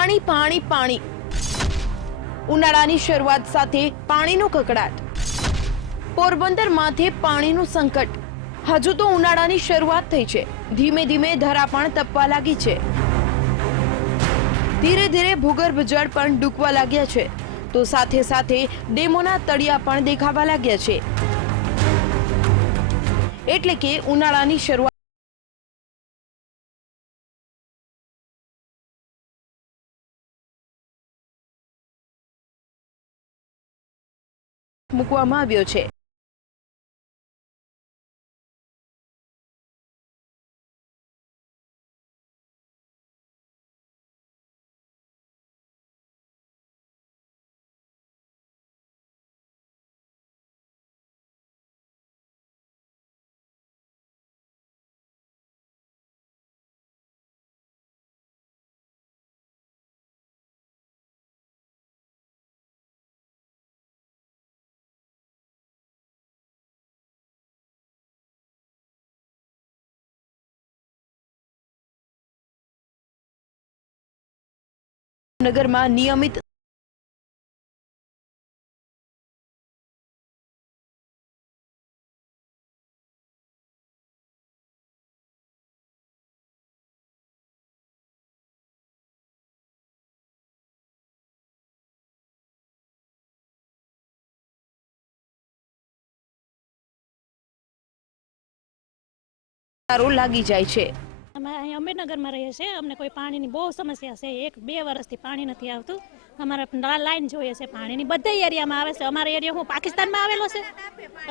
પાણી પાણી પાણી. ઉનાળાની શરૂઆત સાથે પાણીનો કકડાટ. પોરબંદર માથે પાણીનું સંકટ. હજુ તો ઉનાળાની શરૂઆત થઈ છે. ધીમે ધીમે ધરા પણ તપવા લાગી છે. ધીરે ધીરે ભૂગર્ભ જળ પણ ડૂબવા લાગ્યા છે. તો સાથે સાથે ડેમોના તળિયા પણ દેખાવા લાગ્યા છે. એટલે કે ઉનાળાની શરૂઆત મૂકવામાં આવ્યો છે. નગરમાં નિયમિત લાગી જાય છે. અમે રહીએ છીએ અમને કોઈ પાણીની બહુ સમસ્યા છે. એક, બે વર્ષથી પાણી નથી આવતું. અમારે લાઈન જોઈએ છે પાણીની. બધા એરિયામાં આવે છે. અમારો એરિયો હું પાકિસ્તાનમાં આવેલો છે.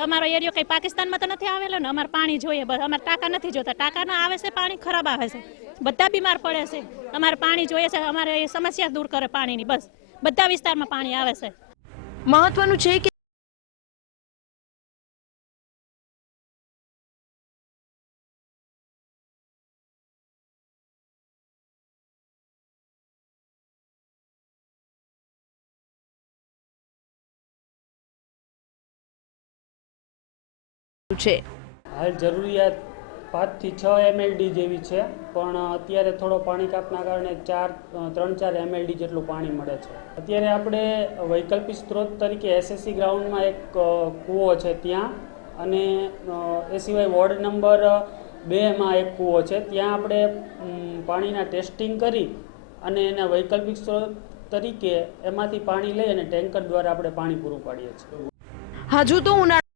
અમારો એરિયો કઈ પાકિસ્તાનમાં તો નથી આવેલો ને? અમારે પાણી જોઈએ બસ. અમારે ટાંકા નથી જોતા. ટાંકાના આવે છે, પાણી ખરાબ આવે છે. બધા બીમાર પડે છે. અમારે પાણી જોઈએ છે. અમારે એ સમસ્યા દૂર કરે પાણીની બસ. બધા વિસ્તારમાં પાણી આવે છે. મહત્વનું છે કે છે. હાલ જરૂરિયાત પાંચથી છ એમએલડી જેવી છે પણ અત્યારે થોડો પાણી કાપના કારણે ચાર ત્રણ ચાર એમએલડી જેટલું પાણી મળે છે. અત્યારે આપણે વૈકલ્પિક સ્ત્રોત તરીકે એસએસસી ગ્રાઉન્ડમાં એક કૂવો છે ત્યાં અને એ સિવાય વોર્ડ નંબર બેમાં એક કૂવો છે. ત્યાં આપણે પાણીના ટેસ્ટિંગ કરી અને એના વૈકલ્પિક સ્ત્રોત તરીકે એમાંથી પાણી લઈ અને ટેન્કર દ્વારા આપણે પાણી પૂરું પાડીએ છીએ. હજુ તો ઉનાળા